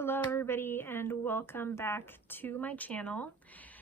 Hello everybody and welcome back to my channel.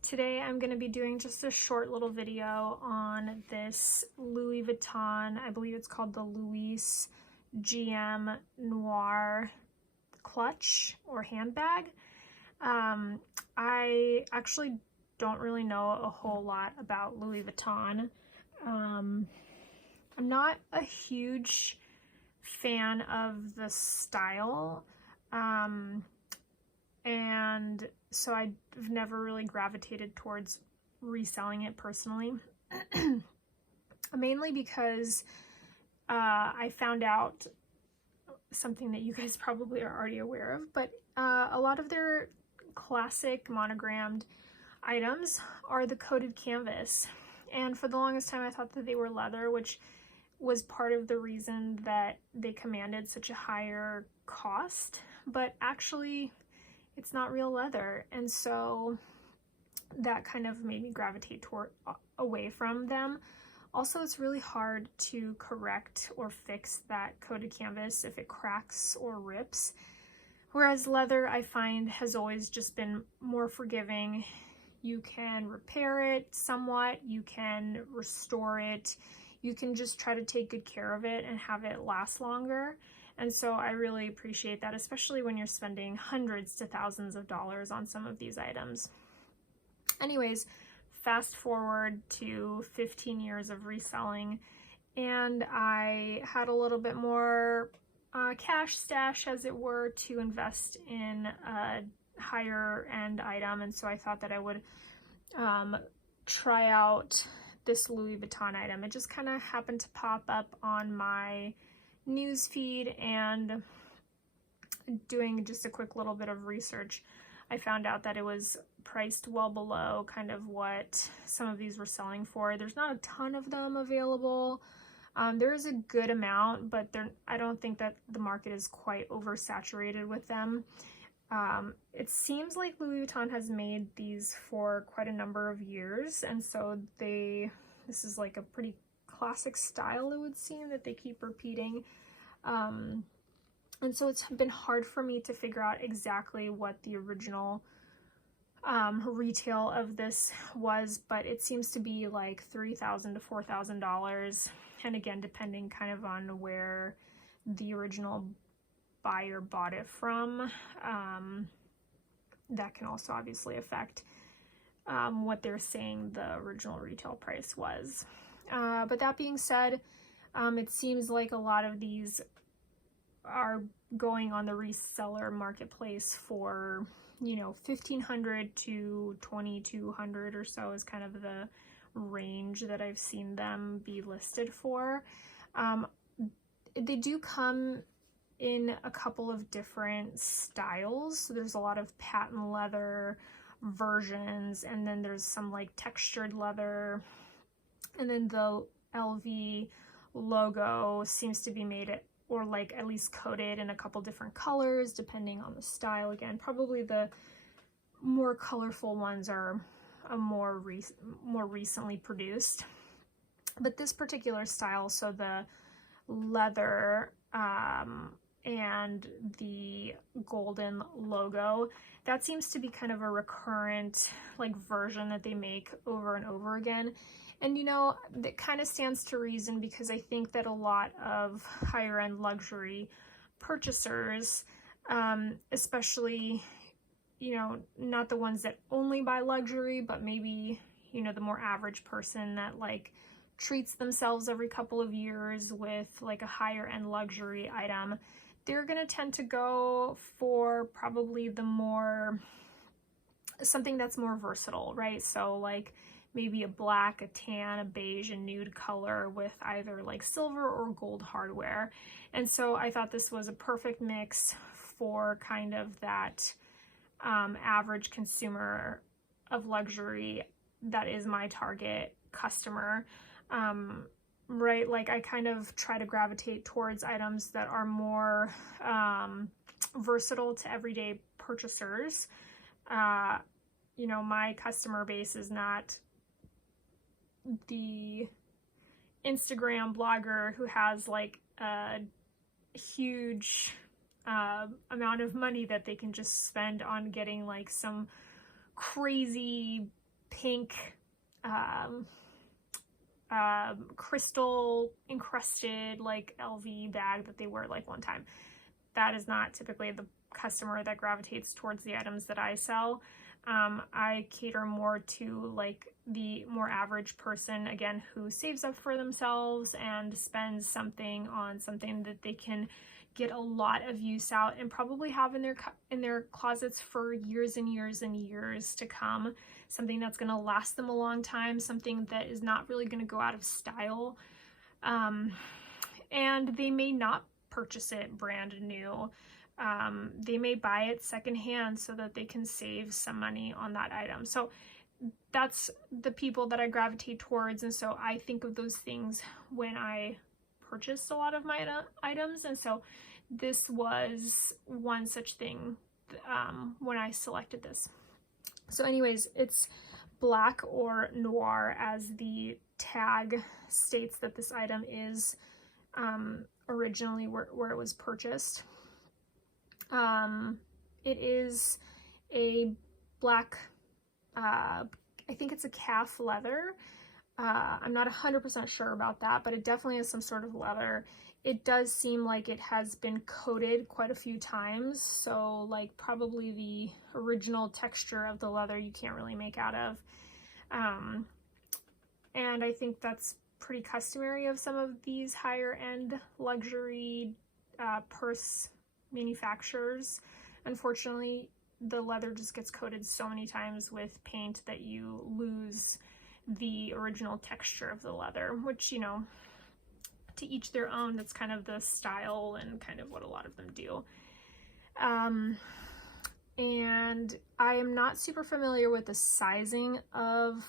Today I'm going to be doing just a short little video on this Louis Vuitton, I believe it's called the Louise GM Noir clutch or handbag. I actually don't really know a whole lot about Louis Vuitton. I'm not a huge fan of the style. And so I've never really gravitated towards reselling it personally, mainly because I found out something that you guys probably are already aware of, but a lot of their classic monogrammed items are the coated canvas. And for the longest time I thought that they were leather, which was part of the reason that they commanded such a higher cost, but actually it's not real leather, and so that kind of made me gravitate away from them. Also, it's really hard to correct or fix that coated canvas if it cracks or rips, whereas leather I find has always just been more forgiving. You can repair it somewhat, you can restore it, you can just try to take good care of it and have it last longer. And so I really appreciate that, especially when you're spending hundreds to thousands of dollars on some of these items. Anyways, fast forward to 15 years of reselling, and I had a little bit more cash stash, as it were, to invest in a higher end item. And so I thought that I would try out this Louis Vuitton item. It just kind of happened to pop up on my news feed, and doing just a quick little bit of research, I found out that it was priced well below kind of what some of these were selling for. There's not a ton of them available. There is a good amount, but I don't think that the market is quite oversaturated with them. It seems like Louis Vuitton has made these for quite a number of years, and so this is like a pretty classic style, it would seem, that they keep repeating. And so it's been hard for me to figure out exactly what the original retail of this was, but it seems to be like $3,000 to $4,000, and again, depending kind of on where the original buyer bought it from, that can also obviously affect what they're saying the original retail price was. But that being said, it seems like a lot of these are going on the reseller marketplace for, $1,500 to $2,200 or so is kind of the range that I've seen them be listed for. They do come in a couple of different styles. So there's a lot of patent leather versions, and then there's some like textured leather, and then the LV logo seems to be made or like at least coated in a couple different colors depending on the style. Again, probably the more colorful ones are more recently produced, but this particular style, so the leather and the golden logo, that seems to be kind of a recurrent like version that they make over and over again. And that kind of stands to reason, because I think that a lot of higher end luxury purchasers, especially, not the ones that only buy luxury, but maybe, the more average person that like treats themselves every couple of years with like a higher end luxury item, they're going to tend to go for probably something that's more versatile, right? So like maybe a black, a tan, a beige, a nude color with either like silver or gold hardware. And so I thought this was a perfect mix for kind of that average consumer of luxury that is my target customer. Right, like I kind of try to gravitate towards items that are more versatile to everyday purchasers. My customer base is not the Instagram blogger who has like a huge amount of money that they can just spend on getting like some crazy pink crystal encrusted like LV bag that they wear like one time. That is not typically the customer that gravitates towards the items that I sell. I cater more to like the more average person, again, who saves up for themselves and spends something on something that they can get a lot of use out and probably have in their closets for years and years and years to come. Something that's going to last them a long time, something that is not really going to go out of style. And they may not purchase it brand new. They may buy it secondhand so that they can save some money on that item. So that's the people that I gravitate towards. And so I think of those things when I purchased a lot of my items. And so this was one such thing when I selected this. So anyways, it's black or noir as the tag states that this item is originally where it was purchased. It is a black, I think it's a calf leather. I'm not 100% sure about that, but it definitely is some sort of leather. It does seem like it has been coated quite a few times, so like probably the original texture of the leather you can't really make out of. And I think that's pretty customary of some of these higher end luxury purse manufacturers. Unfortunately, the leather just gets coated so many times with paint that you lose the original texture of the leather, which, you know, to each their own. That's kind of the style and kind of what a lot of them do. And I am not super familiar with the sizing of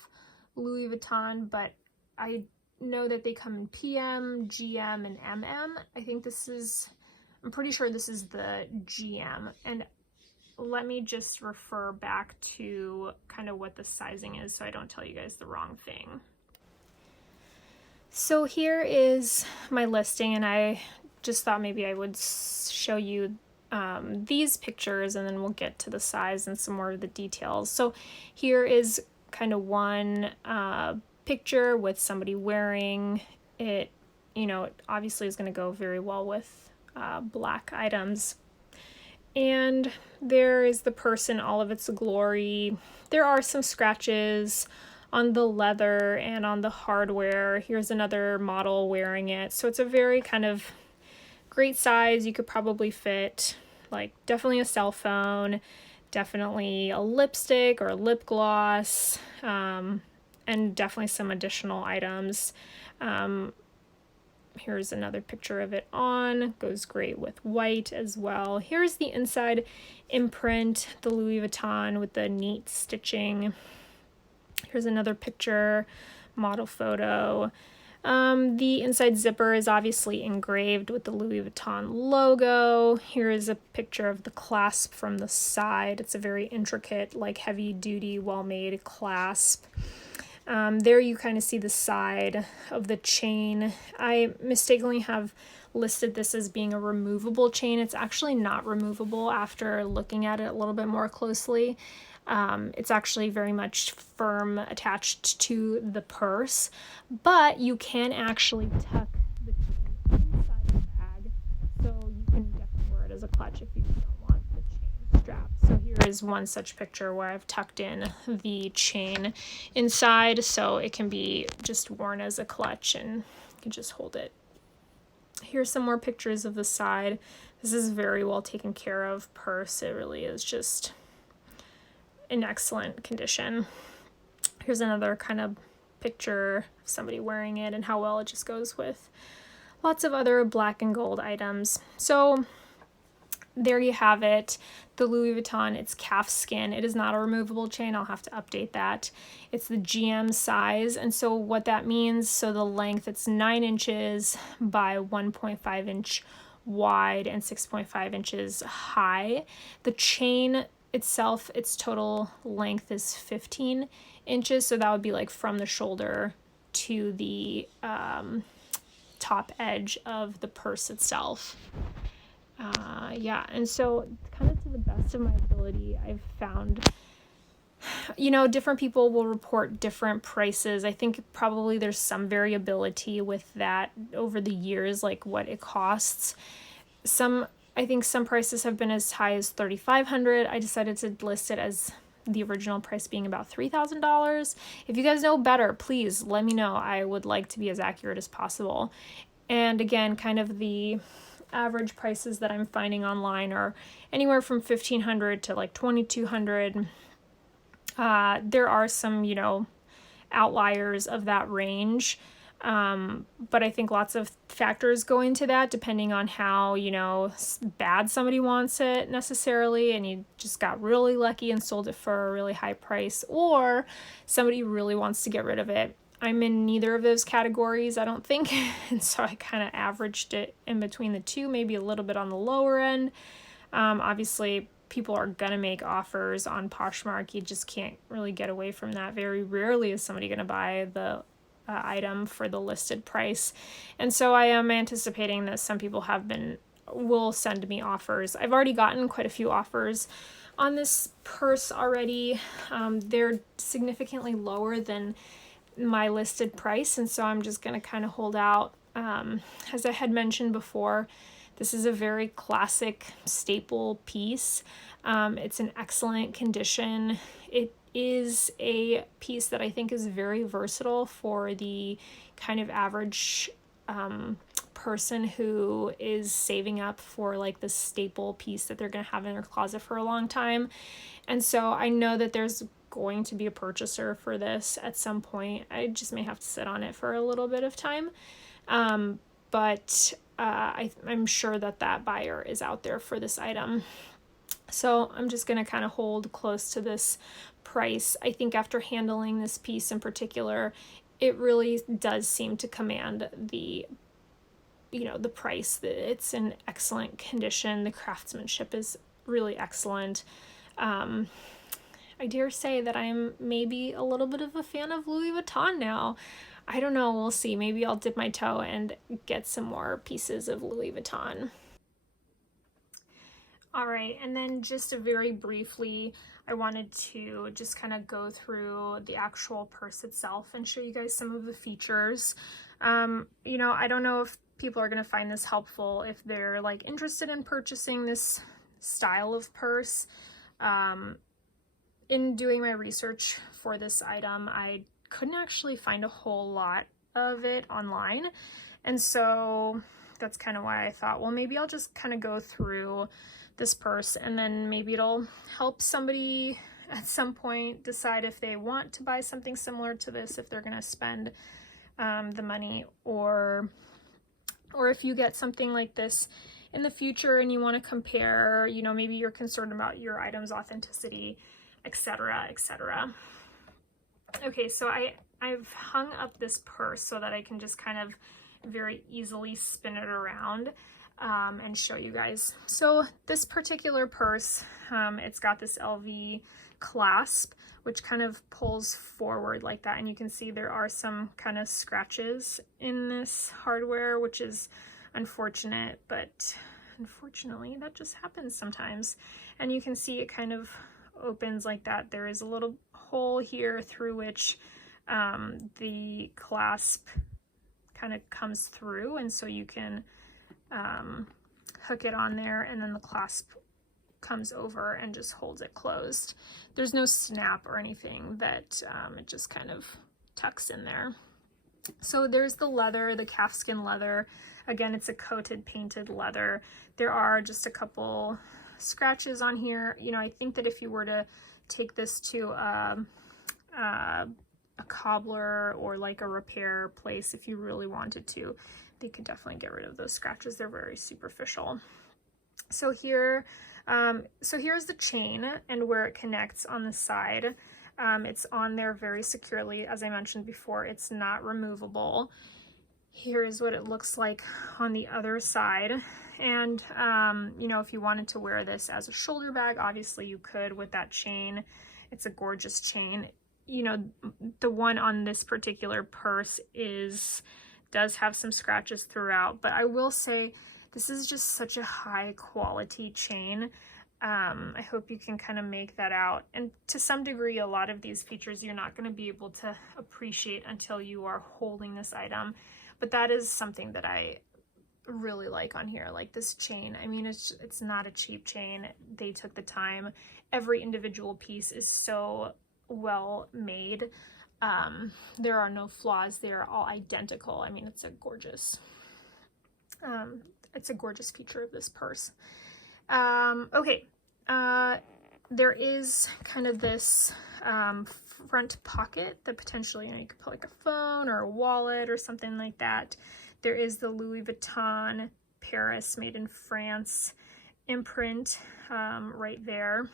Louis Vuitton, but I know that they come in PM, GM, and MM. I'm pretty sure this is the GM. And let me just refer back to kind of what the sizing is so I don't tell you guys the wrong thing. So here is my listing, and I just thought maybe I would show you these pictures, and then we'll get to the size and some more of the details. So here is kind of one picture with somebody wearing it. You know, it obviously is going to go very well with black items. And there is the purse in all of its glory. There are some scratches on the leather and on the hardware. Here's another model wearing it. So it's a very kind of great size. You could probably fit like definitely a cell phone, definitely a lipstick or a lip gloss, and definitely some additional items. Here's another picture of it on. Goes great with white as well. Here's the inside imprint, the Louis Vuitton with the neat stitching. Here's another picture, model photo. The inside zipper is obviously engraved with the Louis Vuitton logo. Here is a picture of the clasp from the side. It's a very intricate, like heavy duty, well-made clasp. There you kind of see the side of the chain. I mistakenly have listed this as being a removable chain. It's actually not removable after looking at it a little bit more closely. It's actually very much firm attached to the purse, but you can actually tuck the chain inside the bag, so you can definitely wear it as a clutch if you don't want the chain strap. So here is one such picture where I've tucked in the chain inside, so it can be just worn as a clutch and you can just hold it. Here's some more pictures of the side. This is very well taken care of purse. It really is just in excellent condition. Here's another kind of picture of somebody wearing it and how well it just goes with lots of other black and gold items. So there you have it. The Louis Vuitton, it's calf skin. It is not a removable chain. I'll have to update that. It's the GM size. And so what that means, so the length, it's 9 inches by 1.5 inch wide and 6.5 inches high. The chain itself, its total length is 15 inches, so that would be like from the shoulder to the top edge of the purse itself. Yeah, and so kind of to the best of my ability, I've found, you know, different people will report different prices. I think probably there's some variability with that over the years, like what it costs. I think some prices have been as high as $3,500. I decided to list it as the original price being about $3,000. If you guys know better, please let me know. I would like to be as accurate as possible. And again, kind of the average prices that I'm finding online are anywhere from $1,500 to like $2,200. There are some, you know, outliers of that range. But I think lots of factors go into that depending on how, you know, bad somebody wants it necessarily, and you just got really lucky and sold it for a really high price, or somebody really wants to get rid of it. I'm in neither of those categories, I don't think, and so I kind of averaged it in between the two, maybe a little bit on the lower end. Obviously, people are going to make offers on Poshmark. You just can't really get away from that. Very rarely is somebody going to buy the item for the listed price. And so I am anticipating that some people will send me offers. I've already gotten quite a few offers on this purse already. They're significantly lower than my listed price, and so I'm just going to kind of hold out. As I had mentioned before, this is a very classic staple piece. It's in excellent condition. It is a piece that I think is very versatile for the kind of average person who is saving up for like the staple piece that they're going to have in their closet for a long time. And so I know that there's going to be a purchaser for this at some point. I just may have to sit on it for a little bit of time. But I'm sure that buyer is out there for this item. So I'm just going to kind of hold close to this price. I think after handling this piece in particular, it really does seem to command the price. It's in excellent condition. The craftsmanship is really excellent. I dare say that I'm maybe a little bit of a fan of Louis Vuitton now. I don't know, we'll see. Maybe I'll dip my toe and get some more pieces of Louis Vuitton. All right, and then just very briefly, I wanted to just kind of go through the actual purse itself and show you guys some of the features. You know, I don't know if people are going to find this helpful if they're like interested in purchasing this style of purse. In doing my research for this item, I couldn't actually find a whole lot of it online. And so that's kind of why I thought, well, maybe I'll just kind of go through this purse and then maybe it'll help somebody at some point decide if they want to buy something similar to this, if they're going to spend the money, or if you get something like this in the future and you want to compare, you know, maybe you're concerned about your item's authenticity, etc., etc. Okay, so I've hung up this purse so that I can just kind of very easily spin it around and show you guys. So this particular purse, it's got this LV clasp, which kind of pulls forward like that. And you can see there are some kind of scratches in this hardware, which is unfortunate, but unfortunately that just happens sometimes. And you can see it kind of opens like that. There is a little hole here through which the clasp kind of comes through, and so you can hook it on there, and then the clasp comes over and just holds it closed. There's no snap or anything, that it just kind of tucks in there. So there's the leather, the calfskin leather. Again, it's a coated painted leather. There are just a couple scratches on here. You know, I think that if you were to take this to a cobbler or like a repair place, if you really wanted to, they could definitely get rid of those scratches. They're very superficial. So here's the chain and where it connects on the side. It's on there very securely. As I mentioned before, it's not removable. Here's what it looks like on the other side. And, you know, if you wanted to wear this as a shoulder bag, obviously you could with that chain. It's a gorgeous chain. You know, the one on this particular purse does have some scratches throughout, but I will say This is just such a high quality chain. I hope you can kind of make that out. And to some degree, a lot of these features you're not going to be able to appreciate until you are holding this item. But that is something that I really like on here, like this chain. I mean, it's not a cheap chain. They took the time. Every individual piece is so well made. There are no flaws. They're all identical. I mean, it's a gorgeous feature of this purse. Okay, there is kind of this front pocket that potentially, you could put like a phone or a wallet or something like that. There is the Louis Vuitton Paris made in France imprint right there.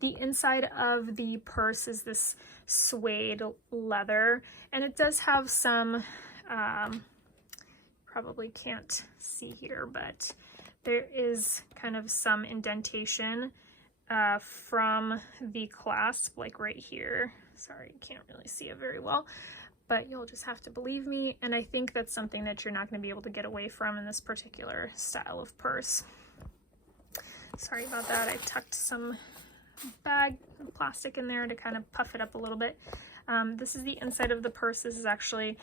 The inside of the purse is this suede leather, and it does have some, probably can't see here, but there is kind of some indentation from the clasp, like right here. Sorry, you can't really see it very well, but you'll just have to believe me. And I think that's something that you're not going to be able to get away from in this particular style of purse. Sorry about that. I tucked some bag plastic in there to kind of puff it up a little bit. This is the inside of the purse. This is actually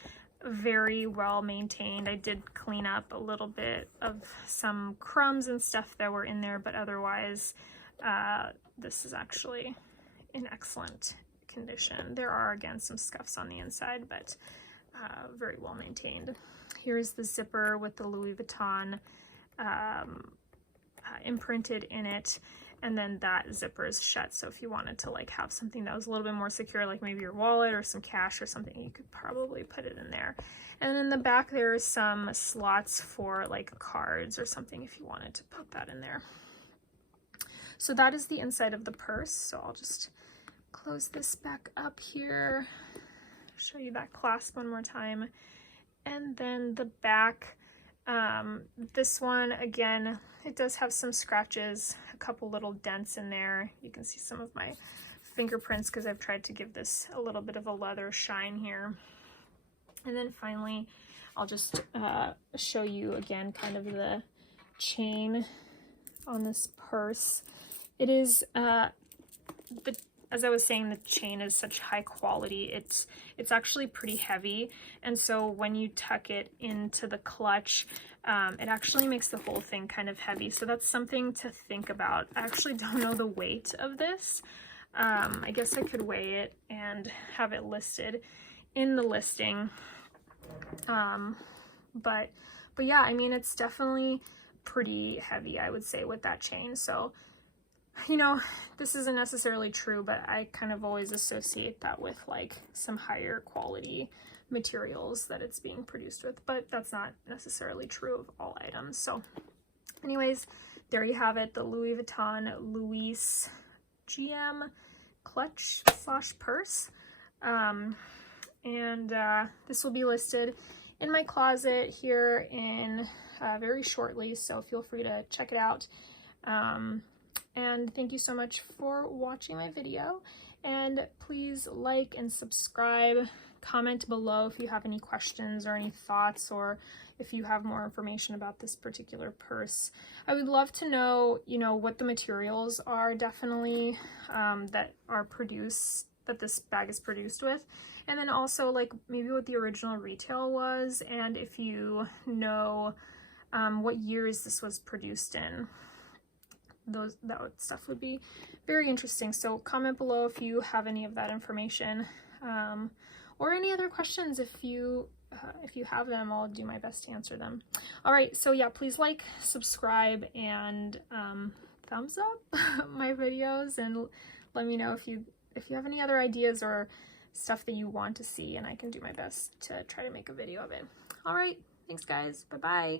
very well maintained. I did clean up a little bit of some crumbs and stuff that were in there, but otherwise this is actually in excellent condition. There are, again, some scuffs on the inside, but very well maintained. Here's the zipper with the Louis Vuitton imprinted in it, and then that zipper is shut, so if you wanted to like have something that was a little bit more secure, like maybe your wallet or some cash or something, you could probably put it in there. And in the back there's some slots for like cards or something if you wanted to put that in there. So that is the inside of the purse. So I'll just close this back up here, show you that clasp one more time, and then the back. This one, again, it does have some scratches, a couple little dents in there. You can see some of my fingerprints because I've tried to give this a little bit of a leather shine here. And then finally, I'll just show you again kind of the chain on this purse. It is, as I was saying, the chain is such high quality. It's actually pretty heavy, and so when you tuck it into the clutch, it actually makes the whole thing kind of heavy. So that's something to think about. I actually don't know the weight of this. I guess I could weigh it and have it listed in the listing. But yeah, I mean, it's definitely pretty heavy, I would say, with that chain. So, you know, this isn't necessarily true, but I kind of always associate that with like some higher quality materials that it's being produced with, but that's not necessarily true of all items. So anyways, there you have it, the Louis Vuitton Louise GM clutch / purse. This will be listed in my closet here in very shortly, so feel free to check it out. And thank you so much for watching my video, and please like and subscribe. Comment below if you have any questions or any thoughts, or if you have more information about this particular purse. I would love to know, you know, what the materials are definitely that this bag is produced with, and then also like maybe what the original retail was, and if you know what years this was produced in. That stuff would be very interesting. So comment below if you have any of that information, or any other questions. If you have them, I'll do my best to answer them. All right, so yeah, please like, subscribe, and thumbs up my videos, and let me know if you have any other ideas or stuff that you want to see, and I can do my best to try to make a video of it. All right, thanks guys, bye bye.